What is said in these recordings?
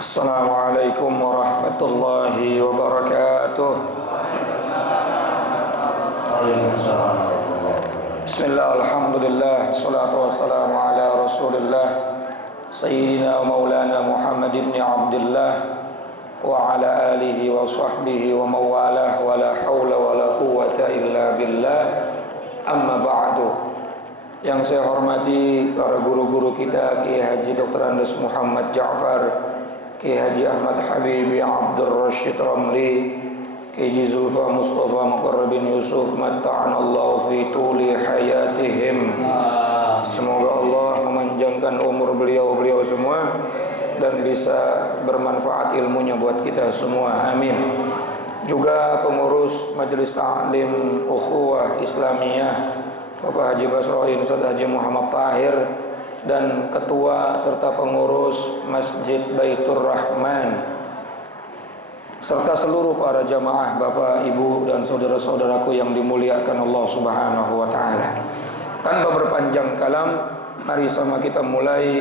Assalamualaikum warahmatullahi wabarakatuh. Bismillah, alhamdulillah, salatu wassalamu ala rasulillah Sayyidina wa maulana Muhammad ibn Abdullah wa ala alihi wa sahbihi wa mawalah wa la hawla wa la quwwata illa billah. Amma ba'du. Yang saya hormati para guru-guru kita, Kiai Haji Dr. Andes Muhammad Ja'far, Kiai Haji Ahmad Habibi Abdul Rashid Ramli, Kiai Haji Zulfa Mustafa Muqarrabin Yusuf, matta'anallahu fi tuli hayatihim. Semoga Allah memanjangkan umur beliau semua dan bisa bermanfaat ilmunya buat kita semua, amin. Juga pengurus Majelis Ta'lim Ukhuwah Islamiyah Bapak Haji Basroin, Ustaz Haji Muhammad Tahir, dan ketua serta pengurus Masjid Baitur Rahman, serta seluruh para jamaah Bapak, Ibu, dan saudara-saudaraku yang dimuliakan Allah Subhanahu wa Ta'ala. Tanpa berpanjang kalam, mari sama kita mulai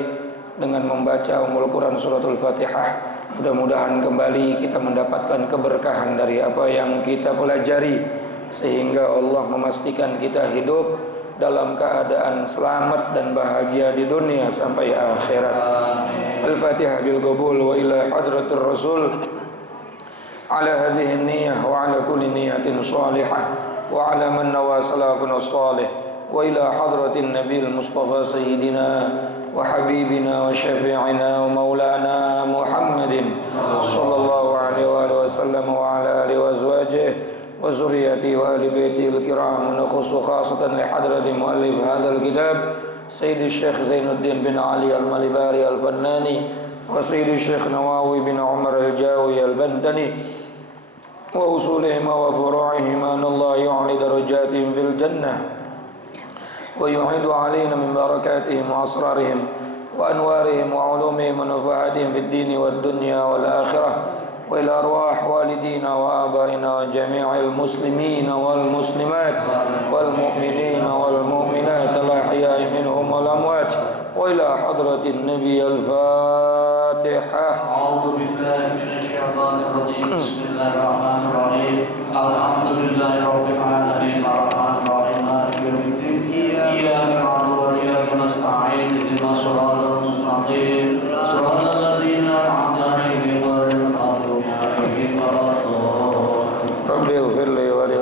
dengan membaca Ummul Quran Suratul Fatihah. Mudah-mudahan kembali kita mendapatkan keberkahan dari apa yang kita pelajari, sehingga Allah memastikan kita hidup dalam keadaan selamat dan bahagia di dunia sampai akhirat. Al-Fatihah bil qabul wa ila hadratir Rasul ala hadhihi niyyah wa ala kulli niyatin salihah wa ala man nawa salafun salih wa ila hadratin Nabil Mustafa Sayyidina wa Habibina wa Syafi'ina wa Maulana Muhammadin sallallahu alaihi wa sallam wa ala alihi wa azwajihi wa zuriyati wa ahli baiti al-kiram, wa nakhusu khasatan li hadrati muallif hadzal kitab Sayyidi Syekh Zainuddin bin Ali al-Malibari al-Fannani wa Sayyidi Syekh Nawawi bin Umar al-Jawi al-Bantani wa usulihim wa furu'ihim an Allah yu'li darajatihim fil jannah wa yu'idu alaina min barakatihim wa asrarihim wa anwarihim wa ulumihim wa nafahatihim fid dini wad dunya wal akhirah wa ila arwah walidina wa abaina wa jami'il muslimina wal muslimat wal mu'minina wal mu'minat al-ahya'i minhum wal amwat wa ila hadratin nabiy al-Fatihah. A'udzu billahi minasy syaithanir rajim. Bismillahirrahmanirrahim. Alhamdulillahi rabbil alamin arrahmanir rahim maliki yaumiddin. Iyyaka na'budu wa iyyaka nasta'in ihdinas siratal mustaqim siratal ladzina an'amta 'alaihim ghairil maghdubi 'alaihim waladdallin. Rabbi ighfirli wa li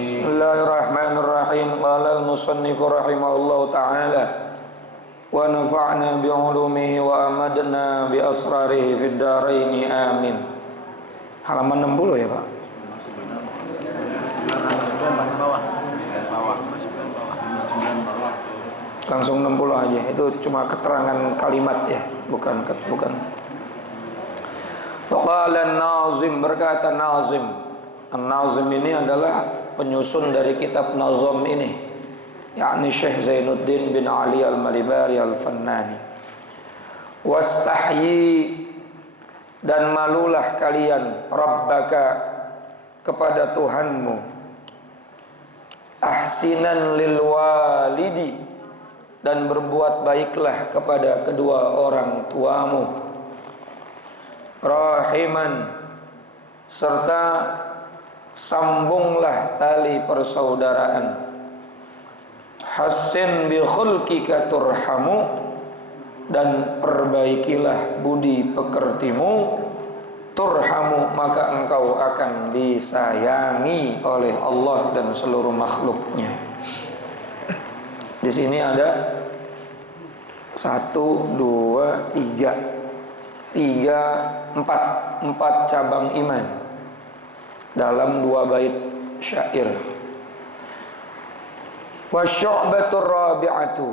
Bismillahirrahmanirrahim. Qala al-musannif rahimahullahu ta'ala wa nafa'na bi'ulumihi wa amadna bi asrarihi fid dharain, amin. Halaman 60 ya, Pak? Langsung 60 aja. Itu cuma keterangan kalimat ya, bukan. Qala an-nazim, berkata nazim. An-nazim ini adalah penyusun dari kitab nazam ini, yakni Syekh Zainuddin bin Ali al-Malibari al-Fannani. Wastahyi, dan malulah kalian, rabbaka, kepada Tuhanmu, ahsinan lil walidi, dan berbuat baiklah kepada kedua orang tuamu, rahiman, serta sambunglah tali persaudaraan, hassin bi khulqika turhamu, dan perbaikilah budi pekertimu, turhamu, maka engkau akan disayangi oleh Allah dan seluruh makhluknya. Di sini ada 1, 2, 3, 4 cabang iman dalam 2 bait syair. Wa syu'batur rabi'atu,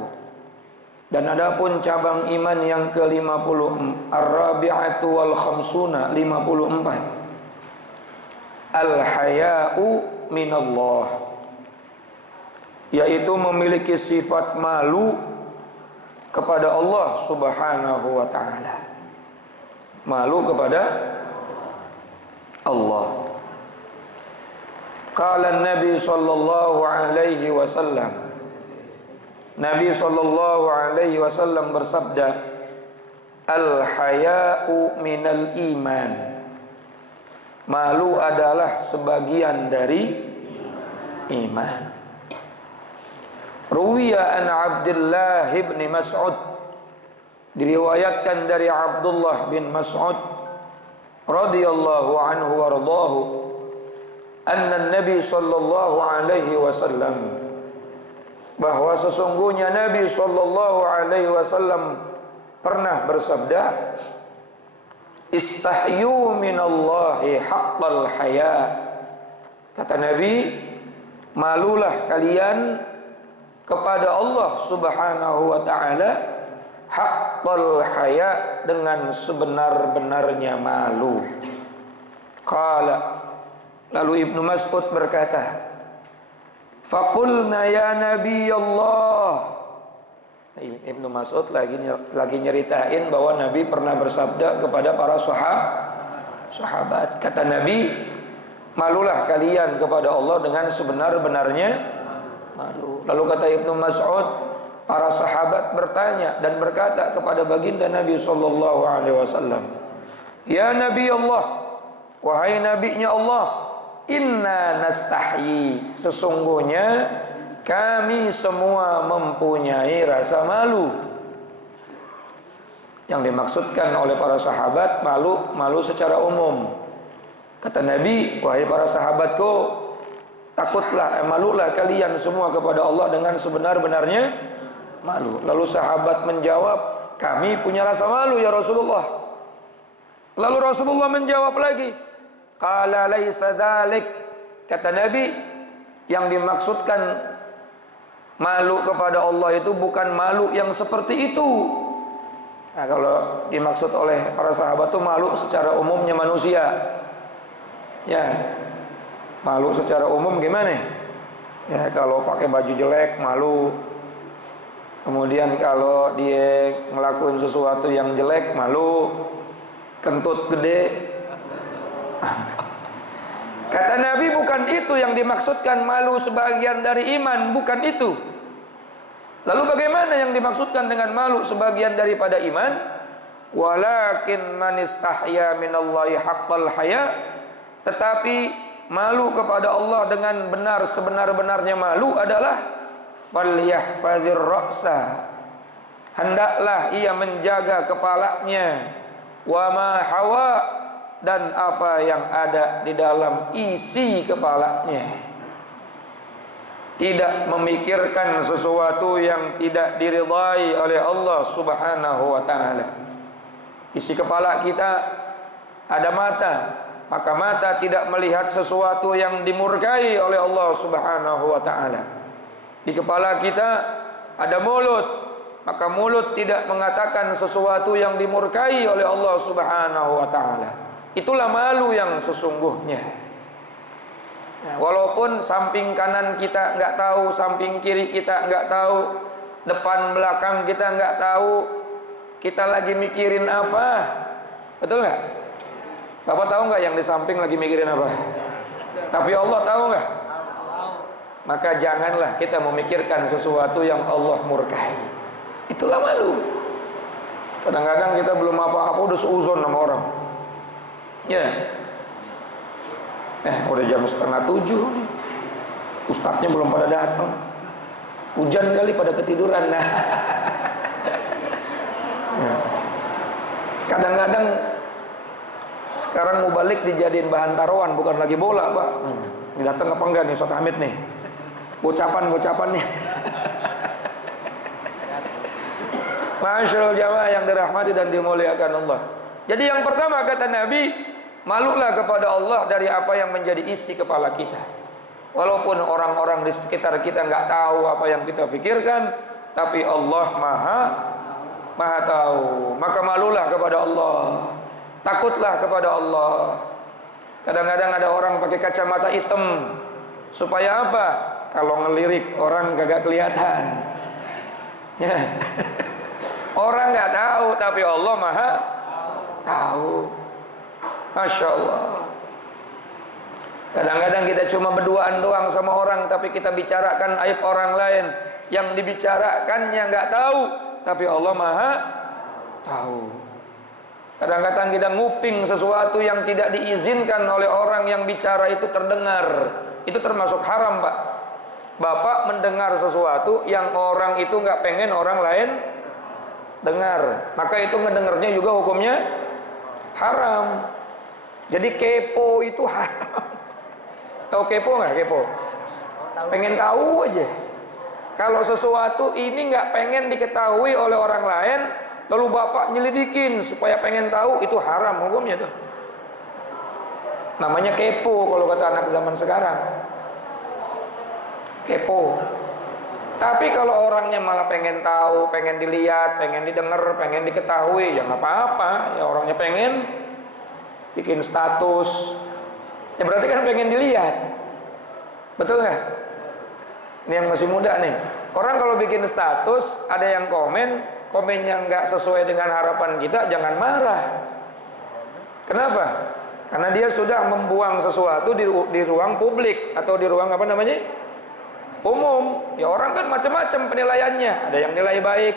dan adapun cabang iman yang ke-50, ar-rabi'atu wal khamsuna, 54, al-haya'u minallah, yaitu memiliki sifat malu kepada Allah Subhanahu wa ta'ala. Malu kepada Allah. Qala Nabi sallallahu alaihi wasallam, Nabi sallallahu alaihi wasallam bersabda, al-haya'u minal iman. Malu adalah sebagian dari iman. Ruwiya an Abdullah bin Mas'ud, diriwayatkan dari Abdullah bin Mas'ud radhiyallahu anhu warḍahu, anna Nabi sallallahu alaihi wasallam, bahwa sesungguhnya Nabi sallallahu alaihi wasallam pernah bersabda, istahyu minallahi haqqal haya. Kata Nabi, malulah kalian kepada Allah subhanahu wa ta'ala haqqal haya, dengan sebenar-benarnya malu. Qala, lalu Ibnu Mas'ud berkata, faqulna ya Nabi Allah. Ibnu Mas'ud lagi nyeritain bahwa Nabi pernah bersabda kepada para sahabat. Kata Nabi, malulah kalian kepada Allah dengan sebenar-benarnya malu. Lalu kata Ibnu Mas'ud, para sahabat bertanya dan berkata kepada baginda Nabi sallallahu alaihi wasallam, ya Nabi Allah, wahai nabinya Allah, inna nastahyi, sesungguhnya kami semua mempunyai rasa malu. Yang dimaksudkan oleh para sahabat malu secara umum. Kata Nabi, wahai para sahabatku, malulah kalian semua kepada Allah dengan sebenar-benarnya malu. Lalu sahabat menjawab, kami punya rasa malu ya Rasulullah. Lalu Rasulullah menjawab lagi, qala laisa dzalik, kata Nabi, yang dimaksudkan malu kepada Allah itu bukan malu yang seperti itu. Nah, kalau dimaksud oleh para sahabat itu malu secara umumnya manusia. Ya, malu secara umum gimana? Ya, kalau pakai baju jelek malu. Kemudian kalau dia ngelakuin sesuatu yang jelek malu. Kentut gede. Kata Nabi, bukan itu yang dimaksudkan malu sebagian dari iman, bukan itu. Lalu bagaimana yang dimaksudkan dengan malu sebagian daripada iman? Walakin man istahya minallahi haqqal haya, tetapi malu kepada Allah dengan benar sebenar-benarnya malu adalah falyahfazir ra'sa, hendaklah ia menjaga kepalanya, wa ma hawa, dan apa yang ada di dalam isi kepalanya. Tidak memikirkan sesuatu yang tidak diridhai oleh Allah subhanahu wa ta'ala. Isi kepala kita ada mata, maka mata tidak melihat sesuatu yang dimurkai oleh Allah subhanahu wa ta'ala. Di kepala kita ada mulut, maka mulut tidak mengatakan sesuatu yang dimurkai oleh Allah subhanahu wa ta'ala. Itulah malu yang sesungguhnya. Nah, walaupun samping kanan kita nggak tahu, samping kiri kita nggak tahu, depan belakang kita nggak tahu, kita lagi mikirin apa, betul nggak? Bapak tahu nggak yang di samping lagi mikirin apa? Tapi Allah tahu nggak? Maka janganlah kita memikirkan sesuatu yang Allah murkai. Itulah malu. Kadang-kadang kita belum apa-apa udah seuzon sama orang. Ya, udah jam 6:30 nih. Ustadznya belum pada datang. Hujan kali pada ketiduran. Nah, kadang-kadang sekarang mubalik dijadiin bahan taruhan, bukan lagi bola, Pak. Datang apa enggak nih Ustadz Hamid nih? Bocapan nih. Masyaallah jamaah yang dirahmati dan dimuliakan Allah. Jadi yang pertama kata Nabi, malulah kepada Allah dari apa yang menjadi isi kepala kita. Walaupun orang-orang di sekitar kita nggak tahu apa yang kita pikirkan, tapi Allah maha tahu. Maka malulah kepada Allah, takutlah kepada Allah. Kadang-kadang ada orang pakai kacamata hitam supaya apa? Kalau ngelirik orang kagak kelihatan. Orang nggak tahu, tapi Allah maha tahu. Masya Allah. Kadang-kadang kita cuma berduaan doang sama orang, tapi kita bicarakan aib orang lain. Yang dibicarakannya nggak tahu, tapi Allah maha tahu. Kadang-kadang kita nguping sesuatu yang tidak diizinkan oleh orang yang bicara itu terdengar. Itu termasuk haram, Pak. Bapak mendengar sesuatu yang orang itu nggak pengen orang lain dengar, maka itu ngedengarnya juga hukumnya haram. Jadi kepo itu haram. Tahu kepo nggak? Kepo, pengen tahu aja. Kalau sesuatu ini nggak pengen diketahui oleh orang lain, lalu bapak nyelidikin supaya pengen tahu, itu haram hukumnya tuh. Namanya kepo kalau kata anak zaman sekarang. Kepo. Tapi kalau orangnya malah pengen tahu, pengen dilihat, pengen didengar, pengen diketahui, ya nggak apa-apa. Ya orangnya pengen bikin status, ya berarti kan pengen dilihat. Betul nggak? Ini yang masih muda nih. Orang kalau bikin status, ada yang komen yang nggak sesuai dengan harapan kita, jangan marah. Kenapa? Karena dia sudah membuang sesuatu di ruang publik atau di ruang apa namanya? Umum. Ya orang kan macam-macam penilaiannya. Ada yang nilai baik,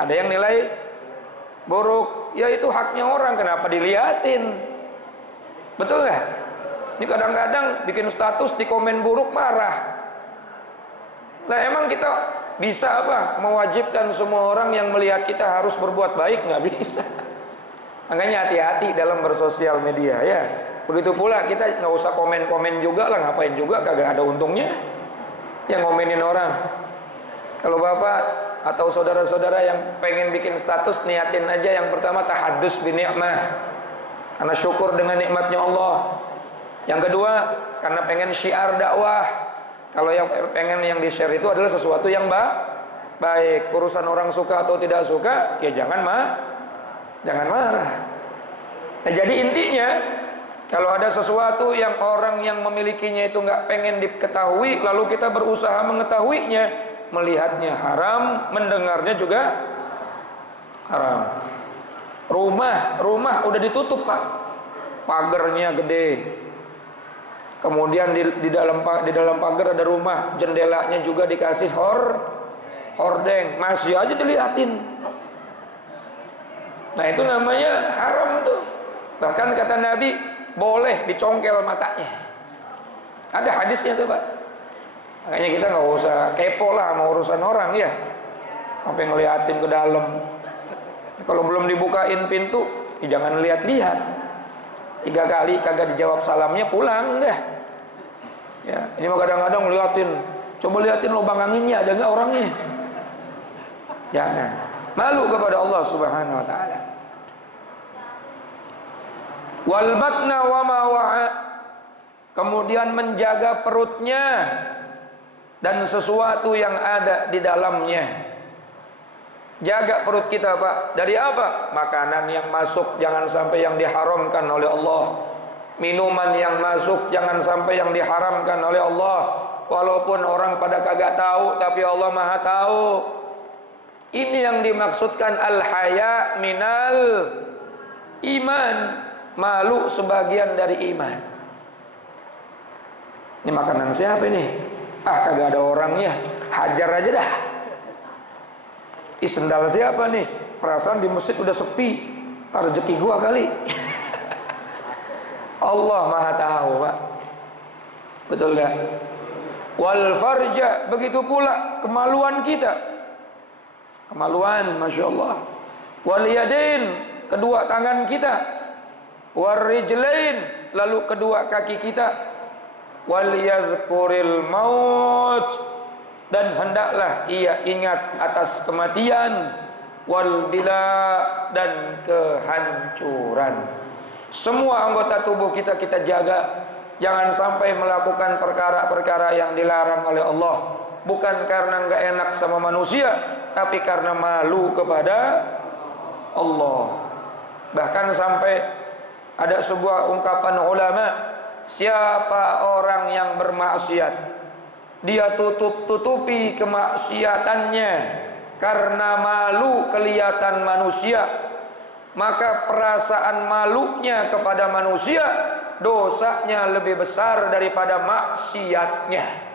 ada yang nilai buruk. Ya itu haknya orang, kenapa diliatin? Betul nggak? Ini kadang-kadang bikin status di komen buruk marah. Nah emang kita bisa apa? Mewajibkan semua orang yang melihat kita harus berbuat baik? Nggak bisa. Makanya hati-hati dalam bersosial media ya. Begitu pula kita nggak usah komen-komen juga lah, ngapain juga, kagak ada untungnya yang ngomenin orang. Kalau bapak atau saudara-saudara yang pengen bikin status, niatin aja yang pertama tahaddus bi ni'mah, karena syukur dengan nikmatnya Allah. Yang kedua karena pengen syiar dakwah. Kalau yang pengen yang di-share itu adalah sesuatu yang baik. Urusan orang suka atau tidak suka, ya jangan marah. Nah, jadi intinya kalau ada sesuatu yang orang yang memilikinya itu nggak pengen diketahui, lalu kita berusaha mengetahuinya, melihatnya haram, mendengarnya juga haram. Rumah udah ditutup, Pak. Pagarnya gede. Kemudian di dalam pagar ada rumah, jendelanya juga dikasih hordeng, masih aja dilihatin. Nah itu namanya haram tuh. Bahkan kata Nabi, boleh dicongkel matanya. Ada hadisnya tuh, Pak. Makanya kita nggak usah kepo lah sama urusan orang ya, sampai ngeliatin ke dalam. Kalau belum dibukain pintu, ya jangan lihat-lihat. 3 kali kagak dijawab salamnya, pulang dah. Ya, ini mah kadang-kadang liatin. Coba liatin lubang anginnya ada nggak orangnya. Jangan. Malu kepada Allah Subhanahu wa taala. Wal batna wa ma wa'a. Kemudian menjaga perutnya dan sesuatu yang ada di dalamnya. Jaga perut kita, Pak. Dari apa? Makanan yang masuk jangan sampai yang diharamkan oleh Allah. Minuman yang masuk jangan sampai yang diharamkan oleh Allah. Walaupun orang pada kagak tahu, tapi Allah Maha tahu. Ini yang dimaksudkan al-haya minal iman. Malu sebagian dari iman. Ini makanan siapa ini? Kagak ada orangnya, hajar aja dah. Sendal siapa nih? Perasaan di masjid udah sepi. Rezeki gua kali. Allah Maha tahu, Pak. Betul gak? Wal farja, begitu pula kemaluan kita. Kemaluan, Masya Allah. Wal yadain, kedua tangan kita. Wal rijlain, lalu kedua kaki kita. Wal yadhkuril maut, dan hendaklah ia ingat atas kematian, wal bila, dan kehancuran. Semua anggota tubuh kita jaga. Jangan sampai melakukan perkara-perkara yang dilarang oleh Allah. Bukan karena nggak enak sama manusia, tapi karena malu kepada Allah. Bahkan sampai ada sebuah ungkapan ulama, siapa orang yang bermaksiat, dia tutupi kemaksiatannya karena malu kelihatan manusia, maka perasaan malunya kepada manusia, dosanya lebih besar daripada maksiatnya.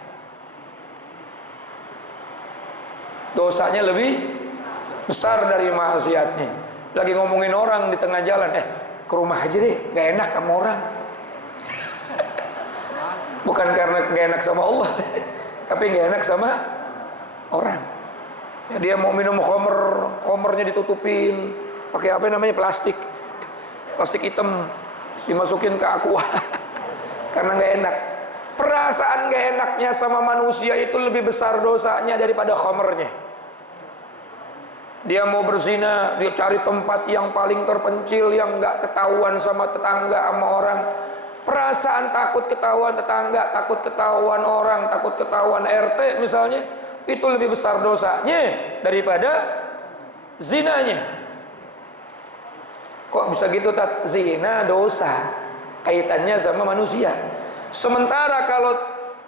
Dosanya lebih besar dari maksiatnya. Lagi ngomongin orang di tengah jalan, ke rumah aja deh, gak enak sama orang. Bukan karena gak enak sama Allah, tapi gak enak sama orang. Ya, dia mau minum khomernya ditutupin pakai apa namanya, plastik hitam, dimasukin ke aqua karena gak enak. Perasaan gak enaknya sama manusia itu lebih besar dosanya daripada khomernya. Dia mau berzina, dia cari tempat yang paling terpencil, yang gak ketahuan sama tetangga, sama orang. Perasaan takut ketahuan tetangga, takut ketahuan orang, takut ketahuan RT misalnya, itu lebih besar dosanya daripada zinanya. Kok bisa gitu, Tat? Zina dosa, kaitannya sama manusia. Sementara kalau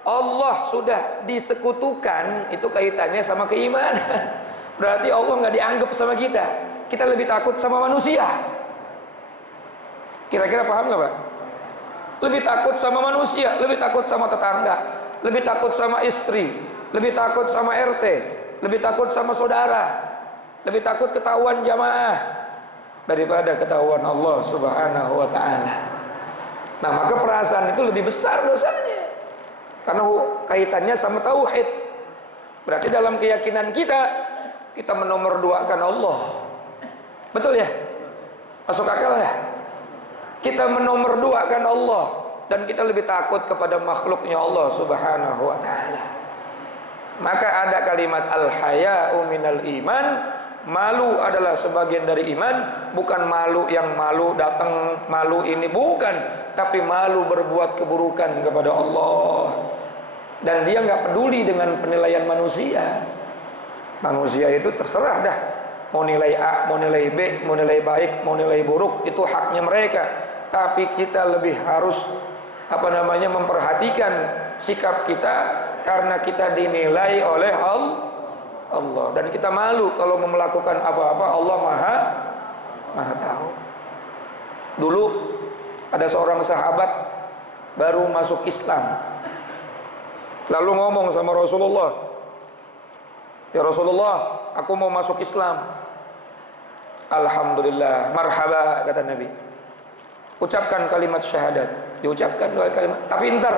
Allah sudah disekutukan, itu kaitannya sama keimanan. Berarti Allah nggak dianggap sama kita. Kita lebih takut sama manusia. Kira-kira paham nggak, Pak? Lebih takut sama manusia, lebih takut sama tetangga, lebih takut sama istri, lebih takut sama RT, lebih takut sama saudara, lebih takut ketahuan jamaah daripada ketahuan Allah Subhanahu wa ta'ala. Nah, maka perasaan itu lebih besar dosanya karena kaitannya sama tauhid. Berarti dalam keyakinan kita menomorduakan Allah. Betul ya? Masuk akal ya? Kita menomorduakan Allah dan kita lebih takut kepada makhluknya Allah Subhanahu wa ta'ala. Maka ada kalimat al-haya'u minal iman. Malu adalah sebagian dari iman. Bukan malu yang malu datang, malu ini, bukan. Tapi malu berbuat keburukan kepada Allah. Dan dia nggak peduli dengan penilaian manusia. Manusia itu terserah dah, mau nilai A, mau nilai B, mau nilai baik, mau nilai buruk, itu haknya mereka. Tapi kita lebih harus memperhatikan sikap kita, karena kita dinilai oleh Allah, dan kita malu kalau melakukan apa-apa. Allah maha tahu. Dulu ada seorang sahabat baru masuk Islam, lalu ngomong sama Rasulullah, "Ya Rasulullah, aku mau masuk Islam." "Alhamdulillah, marhaba," kata Nabi. "Ucapkan kalimat syahadat." Diucapkan dua kalimat. "Tapi ntar,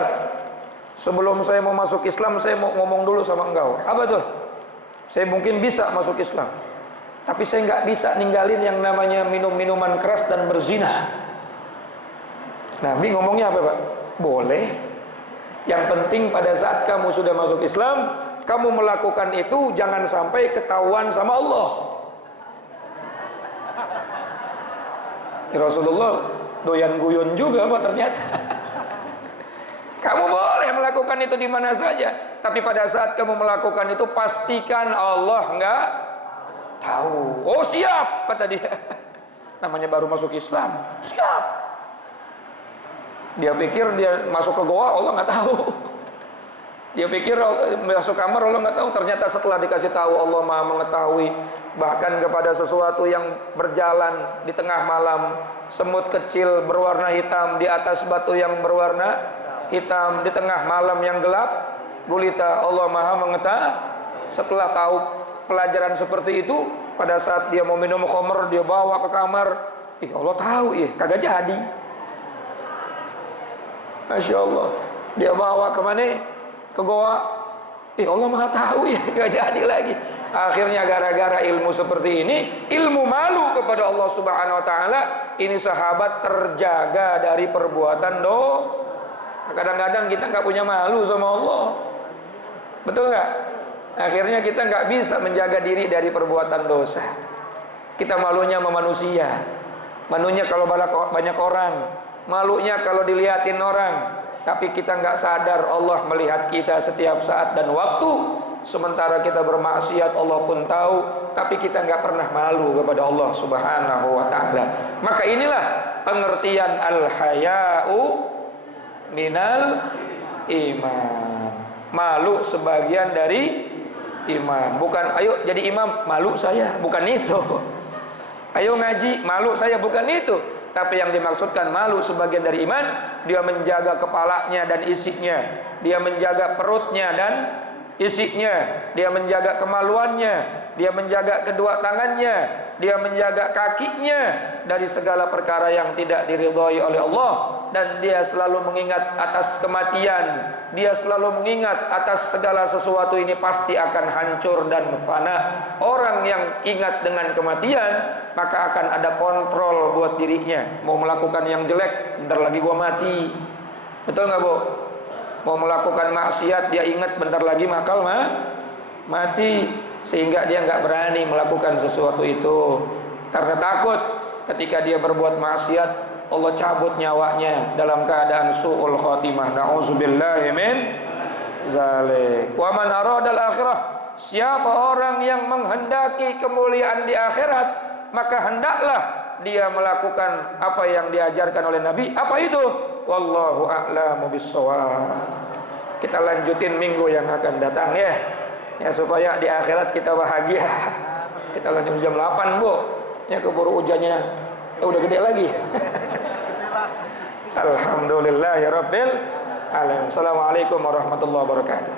sebelum saya mau masuk Islam, saya mau ngomong dulu sama engkau." "Apa tuh?" "Saya mungkin bisa masuk Islam, tapi saya nggak bisa ninggalin yang namanya minum-minuman keras dan berzina." Nabi ngomongnya apa, Pak? "Boleh. Yang penting pada saat kamu sudah masuk Islam, kamu melakukan itu jangan sampai ketahuan sama Allah." Ya Rasulullah doyan guyon juga, Pak, ternyata. Kamu boleh melakukan itu di mana saja, tapi pada saat kamu melakukan itu pastikan Allah nggak tahu. "Oh siap," kata dia. Namanya baru masuk Islam, siap. Dia pikir dia masuk ke goa Allah nggak tahu. Dia pikir masuk kamar Allah nggak tahu. Ternyata setelah dikasih tahu Allah Maha mengetahui. Bahkan kepada sesuatu yang berjalan di tengah malam, semut kecil berwarna hitam di atas batu yang berwarna hitam di tengah malam yang gelap gulita, Allah Maha mengetahui. Setelah tahu pelajaran seperti itu, pada saat dia mau minum khamr, dia bawa ke kamar, Allah tahu kagak jadi. Masya Allah. Dia bawa ke mana? Ke goa. Allah Maha tahu gak jadi lagi. Akhirnya gara-gara ilmu seperti ini, ilmu malu kepada Allah Subhanahu wa ta'ala, ini sahabat terjaga dari perbuatan dosa. Kadang-kadang kita gak punya malu sama Allah. Betul gak? Akhirnya kita gak bisa menjaga diri dari perbuatan dosa. Kita malunya sama manusia, malunya kalau banyak orang, malunya kalau dilihatin orang. Tapi kita nggak sadar Allah melihat kita setiap saat dan waktu. Sementara kita bermaksiat Allah pun tahu, tapi kita nggak pernah malu kepada Allah Subhanahu wa ta'ala. Maka inilah pengertian al-haya'u minal iman. Malu sebagian dari iman. Bukan ayo jadi imam, malu saya, bukan itu. Ayo ngaji, malu saya, bukan itu. Tapi yang dimaksudkan malu sebagian dari iman, dia menjaga kepalanya dan isinya, dia menjaga perutnya dan isinya, dia menjaga kemaluannya, dia menjaga kedua tangannya, dia menjaga kakinya dari segala perkara yang tidak diridhai oleh Allah, dan dia selalu mengingat atas kematian, dia selalu mengingat atas segala sesuatu ini pasti akan hancur dan fana. Orang yang ingat dengan kematian, maka akan ada kontrol buat dirinya. Mau melakukan yang jelek, bentar lagi gua mati. Betul nggak, Bu? Mau melakukan maksiat, dia ingat bentar lagi bakal mati, sehingga dia nggak berani melakukan sesuatu itu karena takut ketika dia berbuat maksiat Allah cabut nyawanya dalam keadaan su'ul khotimah. Na'udzubillahi min zalik. Wa man aradal akhirah, siapa orang yang menghendaki kemuliaan di akhirat, maka hendaklah dia melakukan apa yang diajarkan oleh Nabi. Apa itu? Wallahu a'lamu bissawab. Kita lanjutin minggu yang akan datang ya, supaya di akhirat kita bahagia. Kita lanjut jam 8, Bu. Ya, keburu hujannya udah gede lagi. Alhamdulillahirabbil alamin. Assalamualaikum warahmatullahi wabarakatuh.